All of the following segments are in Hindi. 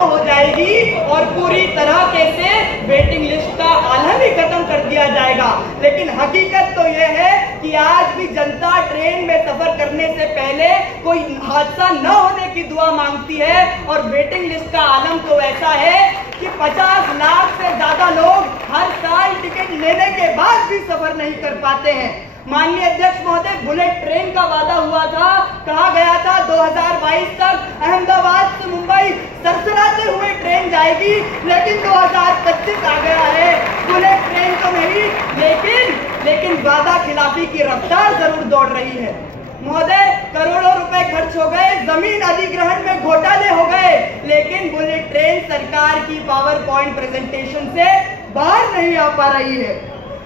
हो जाएगी और पूरी तरह से वेटिंग लिस्ट का आलम ही खत्म कर दिया जाएगा। लेकिन हकीकत तो यह है कि आज भी जनता ट्रेन में सफर करने से पहले कोई हादसा न होने की दुआ मांगती है और वेटिंग लिस्ट का आलम तो ऐसा है कि 50 लाख से ज्यादा लोग हर साल टिकट लेने के बाद भी सफर नहीं कर पाते हैं। माननीय अध्यक्ष महोदय, बुलेट ट्रेन का वादा हुआ था, कहा गया था 2022 तक अहमदाबाद से मुंबई सरसराते हुए ट्रेन जाएगी, लेकिन 2025 आ गया है। बुलेट ट्रेन तो नहीं, लेकिन वादा खिलाफी की रफ्तार जरूर दौड़ रही है। महोदय, करोड़ों रुपए खर्च हो गए, जमीन अधिग्रहण में घोटाले हो गए, लेकिन बुलेट ट्रेन सरकार की पावर पॉइंट प्रेजेंटेशन से बाहर नहीं आ पा रही है।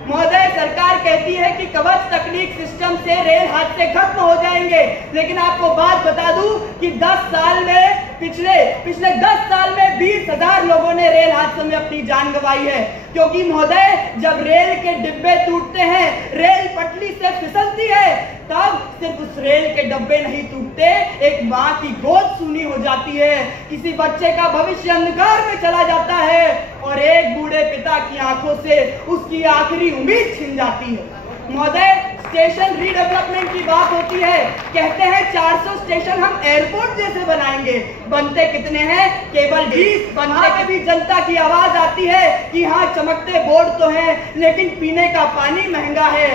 महोदय, सरकार कहती है कि कवच तकनीक सिस्टम से रेल हादसे खत्म हो जाएंगे, लेकिन आपको बात बता दूं कि 10 साल में पिछले 10 साल में 20,000 लोगों ने रेल हादसों में अपनी जान गंवाई है। क्योंकि महोदय, जब रेल के डिब्बे टूटते हैं, रेल पटरी से फिसलती है, तब सिर्फ उस रेल के डब्बे नहीं टूटते, एक माँ की गोद सूनी हो जाती है, किसी बच्चे का भविष्य अंधकार में चला जाता है और एक बूढ़े पिता की आंखों से उसकी आखिरी उम्मीद छिन जाती है। महोदय, स्टेशन रीडेवलपमेंट की बात होती है, कहते हैं 400 स्टेशन हम एयरपोर्ट जैसे बनाएंगे, बनते कितने हैं? केवल 20। बनते के भी जनता की आवाज आती है कि हाँ, चमकते बोर्ड तो हैं, लेकिन पीने का पानी महंगा है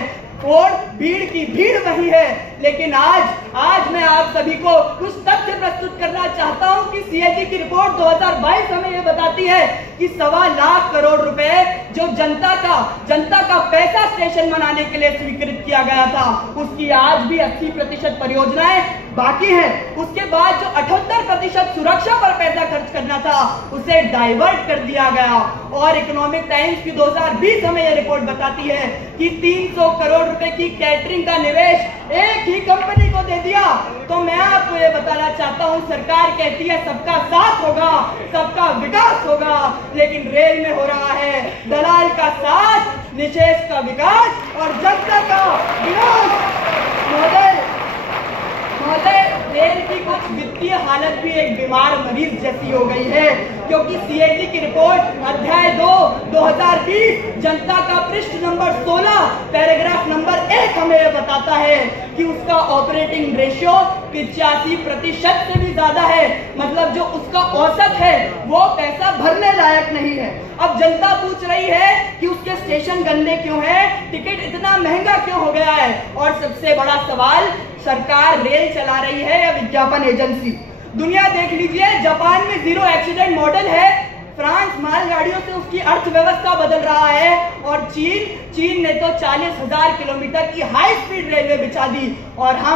और भीड़ की भीड़ वही है। लेकिन आज मैं आप सभी को कुछ तथ्य प्रस्तुत करना चाहता हूं कि सीएजी की रिपोर्ट 2022 हमें यह बताती है कि 1.25 लाख करोड़ रुपए जो जनता का पैसा स्टेशन बनाने के लिए स्वीकृत किया गया था, उसकी आज भी 80% परियोजनाएं बाकी है। उसके बाद जो 78% सुरक्षा पर पैसा खर्च करना था, उसे डाइवर्ट कर दिया गया। और इकोनॉमिक टाइम्स की 2020 हमें यह रिपोर्ट बताती है कि 300 करोड़ रुपए की कैटरिंग का निवेश एक ही कंपनी को दे दिया। तो मैं आपको ये बताना चाहता हूं, सरकार कहती है सबका साथ होगा, सबका विकास होगा, लेकिन रेल में हो रहा है दलाल का साथ, निशेष का विकास और जनता का विरोध। महोदय, रेल की कुछ वित्तीय हालत भी एक बीमार मरीज जैसी हो गई है, क्योंकि सीएजी की रिपोर्ट अध्याय 2 2020 जनता का पृष्ठ नंबर 16 पैराग्राफ नंबर 1 हमें यह बताता है कि उसका ऑपरेटिंग रेशियो 85% से भी ज्यादा है। मतलब जो उसका औसत है वो पैसा भरने लायक नहीं है। अब जनता पूछ रही है कि उसके स्टेशन गंदे क्यों है, टिकट इतना महंगा क्यों हो गया है। और सबसे बड़ा सवाल, सरकार रेल चला रही है या विज्ञापन एजेंसी? दुनिया देख लीजिए, जापान में 0 एक्सीडेंट मॉडल है, फ्रांस मालगाड़ियों से उसकी अर्थव्यवस्था बदल रहा है, और चीन ने तो 40,000 किलोमीटर की हाई स्पीड रेलवे बिछा दी, और हम